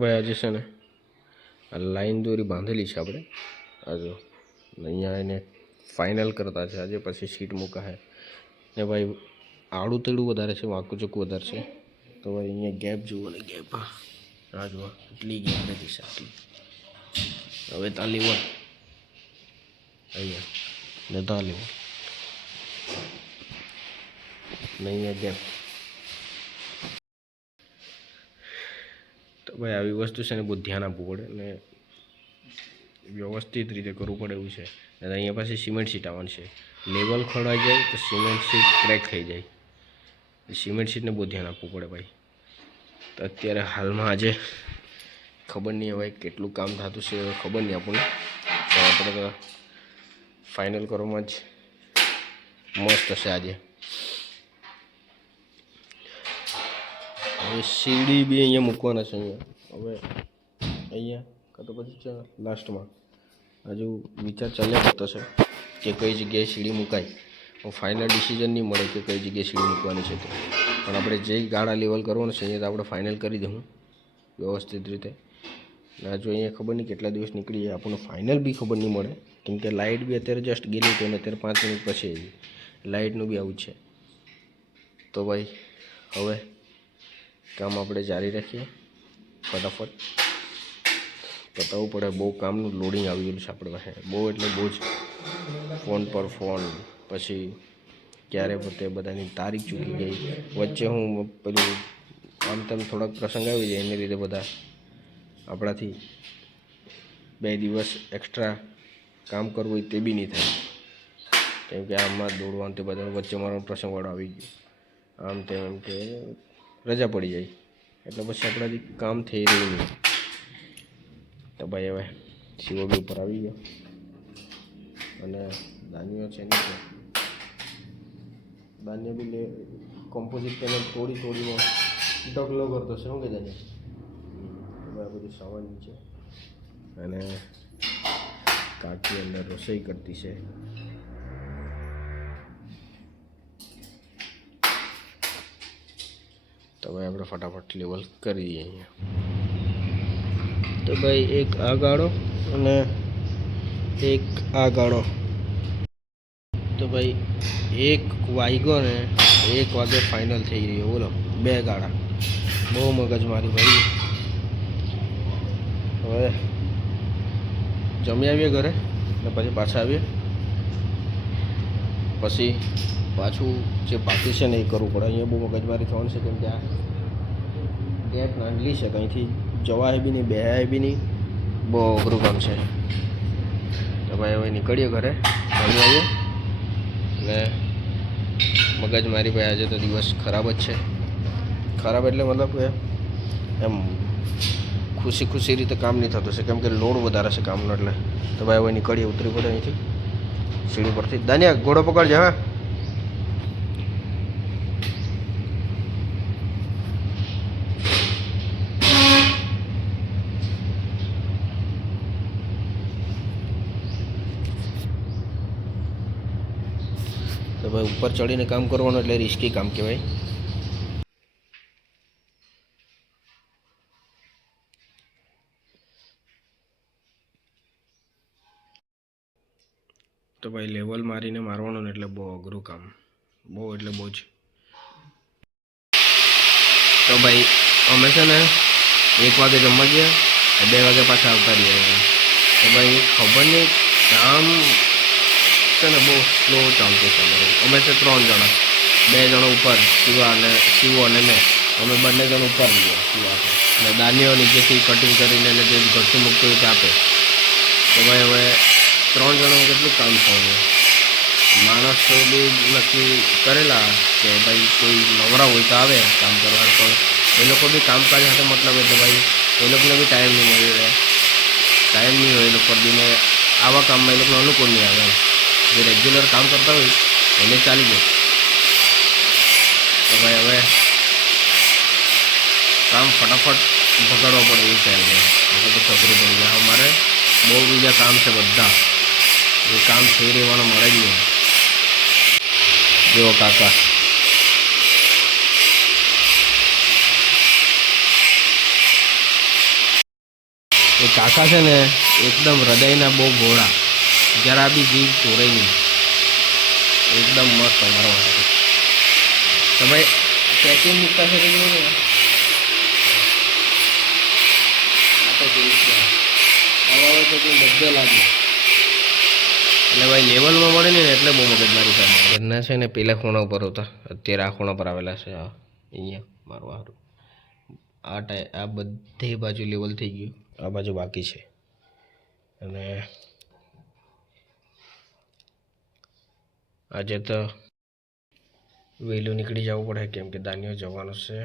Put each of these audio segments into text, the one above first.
ભાઈ આજે છે ને આ લાઈન દોરી બાંધેલી છે આપણે આ જો અહીંયા એને ફાઇનલ કરતા છે આજે, પછી સીટ મૂકાશે ને ભાઈ આડું તેડું વધારે છે, વાંકું ચૂકું વધારે છે. તો ભાઈ અહીંયા ગેપ જુઓ ને ગેપ આ જુઓ એટલી ગેપ નથી સાચી. હવે તાલી વળ અહીંયા ને તાલી વળ ને અહીંયા ગેપ. તો ભાઈ આવી વસ્તુ છે ને બહુ ધ્યાન આપવું પડે ને વ્યવસ્થિત રીતે કરવું પડે એવું છે. અને અહીંયા પાસે સિમેન્ટ સીટ આવવાની છે, લેવલ ખોળવાઈ જાય તો સિમેન્ટ સીટ ક્રેક થઈ જાય. સિમેન્ટ સીટને બહુ ધ્યાન આપવું પડે ભાઈ. તો અત્યારે હાલમાં આજે ખબર નહીં હવે કેટલું કામ થતું છે, ખબર નહીં આપણને. તો આપણે તો ફાઇનલ કરવામાં જ મસ્ત હશે આજે. હવે સીડી બી અહીંયા મૂકવાના છે. અહીંયા હવે અહીંયા કાં તો પછી લાસ્ટમાં હજુ વિચાર ચાલ્યા કરતો છે કે કઈ જગ્યાએ સીડી મુકાય. ફાઇનલ ડિસિઝન નહીં મળે કે કઈ જગ્યાએ સીડી મૂકવાની છે તે, પણ આપણે જે ગાળા લેવલ કરવાનું છે અહીંયા તો આપણે ફાઇનલ કરી દઉં વ્યવસ્થિત રીતે. ના જો અહીંયા ખબર નહીં કેટલા દિવસ નીકળી જાય, આપણને ફાઇનલ બી ખબર નહીં મળે, કેમ કે લાઇટ બી અત્યારે જસ્ટ ગયેલી હતી અને અત્યારે 5 મિનિટ પછી આવી લાઇટનું બી આવું છે. તો ભાઈ હવે કામ આપણે જારી રાખીએ, ફટાફટ પતાવવું પડે. બહુ કામનું લોડિંગ આવી ગયેલું છે આપણે પાસે, બહુ એટલે બહુ જ. ફોન પર ફોન, પછી ક્યારે પોતે બધાની તારીખ ચૂકી ગઈ. વચ્ચે હું પેલું આમ તેમ થોડાક પ્રસંગ આવી જાય એને લીધે બધા આપણાથી 2 દિવસ એક્સ્ટ્રા કામ કરવું હોય તે બી નહીં થાય, કેમ કે આમાં દોડવાનું તે બધા વચ્ચે મારો પ્રસંગવાળો આવી ગયો આમ તેમ એમ કે રજા પડી જાય એટલે પછી આપણાથી કામ થઈ રહ્યું નહીં. તો ભાઈ હવે સીઓ બી ઉપર આવી ગયો અને દાનીઓ છે નીચે. દાનીઓ બી કોમ્પોઝિટ પેનલ તોડીને ઢગલો કરતો છે. શું કે દાનિયા આ બધું સામાન નીચે અને કાકી અંદર રસોઈ કરતી છે. તો ભાઈ આપણે ફટાફટ લેવલ કરી દઈએ અહીંયા. તો ભાઈ એક આ ગાળો અને એક આ ગાળો. તો ભાઈ 1 વાગ્યો ને 1 વાગે ફાઇનલ થઈ રહ્યો. બોલો 2 ગાળા. બહુ મગજ મારી ભાઈ. હવે જમી આવીએ ઘરે ને પછી પાછા આવીએ, પછી પાછું જે બાકી છે ને એ કરવું પડે. અહીંયા બહુ મગજમારી થવાની છે, કેમ કે આ ગેપ નાંગલી છે, કંઈથી જવાય બી નહીં બેહાય બી નહીં, બહુ અઘરું કામ છે. તો ભાઈ હવે નીકળીએ ઘરે, જમી આવીએ ને મગજમારી ભાઈ આજે તો દિવસ ખરાબ જ છે. ખરાબ એટલે મતલબ કે એમ ખુશી રીતે કામ નહીં થતું છે, કેમ કે લોડ વધારે છે કામનો. એટલે તો ભાઈ હવે નીકળીએ, ઉતરી પડે અહીંથી સીડી પરથી. દાનિયા ઘોડો પકડજે. હા તો ભાઈ ઉપર ચડીને કામ કરવાનું એટલે રિસ્કી કામ કહેવાય. તો ભાઈ લેવલ મારીને મારવાનું ને એટલે બહુ અઘરું કામ, બહુ એટલે બહુ જ. તો ભાઈ અમે છે ને 1 વાગે જમવા ગયા, 2 વાગે પાછા આવતા રહ્યા. તો ભાઈ ખબર નહીં કામ છે ને બહુ સ્લો ચાલતું છે અમારું. અમે છે 3 જણા, 2 જણા ઉપર શિવો અને મેં, અમે બંને જણ ઉપર ગયા શિવા અને દાનીઓ નીચેથી કટિંગ કરીને એટલે જે ઘરથી મૂકતું હોય તે આપે. તો ભાઈ હવે 3 જણાનું કેટલું કામ થયું. માણસ તો બી નક્કી કરેલા કે ભાઈ કોઈ નવરા હોય તો આવે કામ કરવા, પણ એ લોકો બી કામકાજ સાથે મતલબ એટલે ભાઈ એ લોકોને બી ટાઈમ નહીં મળી રહે, ટાઈમ નહીં હોય એ લોકો બીને આવા કામમાં એ લોકોને અનુકૂળ નહીં આવે. જે રેગ્યુલર કામ કરતા હોય એને ચાલી જાય. તો ભાઈ હવે કામ ફટાફટ ભગાડવા પડે એવું છે. એટલે તો સઘરું પડી જાય. અમારે બહુ બીજા કામ છે બધા, એ કામ થઈ રહેવાનો મળે જ નહીં. જેવો કાકા એ કાકા છે ને એકદમ હૃદયના બહુ ભોળા, જરા બી જીવ ચોરાય નહીં, એકદમ મસ્ત અમારા માટે. તો ભાઈ પેકિંગ મૂકતા છે તો જુઓ ને, આ તો જોઈશ હવે તો કોઈ બધે લાગે એટલે ભાઈ લેવલમાં મળે ને એટલે બહુ મગજમારી થાય. ઘરના છે ને પેલા ખૂણા ઉપર હતા, અત્યારે આ ખૂણા પર આવેલા છે. આ અહીંયા મારું સારું આ બધી બાજુ લેવલ થઈ ગયું, આ બાજુ બાકી છે. અને આજે તો વહેલું નીકળી જવું પડે કેમ કે દાનિયો જવાનો છે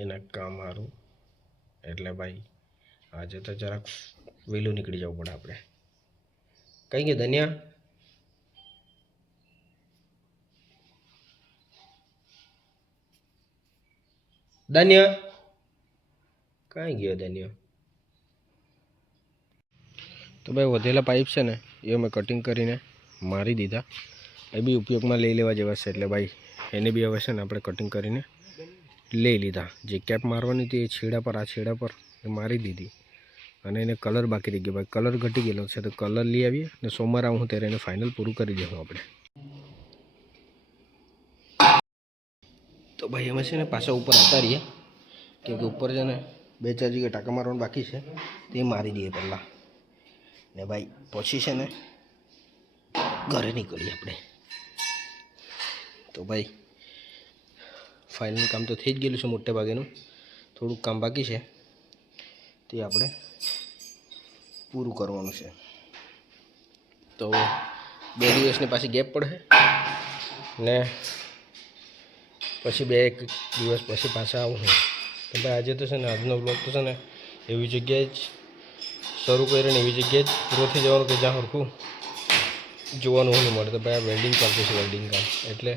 એના કામ સારું, એટલે ભાઈ આજે તો જરાક વહેલું નીકળી જવું પડે આપણે. કઈ ગયા ધન્યા? ધન્યા કઈ ગયો ધન્યો? તો ભાઈ વધેલા પાઇપ છે ને એ અમે કટિંગ કરીને મારી દીધા, એ બી ઉપયોગમાં લઈ લેવા જેવા છે. એટલે ભાઈ એને બી હવે છે ને આપણે કટિંગ કરીને લઈ લીધા. જે કેપ મારવાની હતી એ છેડા પર, આ છેડા પર એ મારી દીધી. અને એને કલર બાકી રહી ગયો ભાઈ, કલર ઘટી ગયેલો છે તો કલર લઈ આવીએ અને સોમવારે આવું ત્યારે એને ફાઇનલ પૂરું કરી દઈશું આપણે. તો ભાઈ અમે છે ને પાછા ઉપર આવતા રહીએ કેમ કે ઉપર છે ને 2-4 જગ્યાએ ટાંકા મારવાનું બાકી છે, તે મારી દઈએ પહેલાં ને ભાઈ પછી છે ને ઘરે નીકળીએ આપણે. તો ભાઈ ફાઇનલ કામ તો થઈ જ ગયેલું છે મોટે ભાગેનું, થોડુંક કામ બાકી છે તે આપણે પૂરું કરવાનું છે. તો 2 દિવસની પાછી ગેપ પડે ને પછી 2 દિવસ પછી પાછા આવું હું. તો ભાઈ આજે તો છે ને આજનો બ્લોગ તો છે ને એવી જગ્યાએ જ શરૂ કર્યો ને એવી જગ્યાએ જ પૂરો થઈ જવાનું કે જ્યાં સરખું જોવાનું નહીં મળે. તો ભાઈ આ વેલ્ડિંગ ચાલતું છે, વેલ્ડિંગ કામ એટલે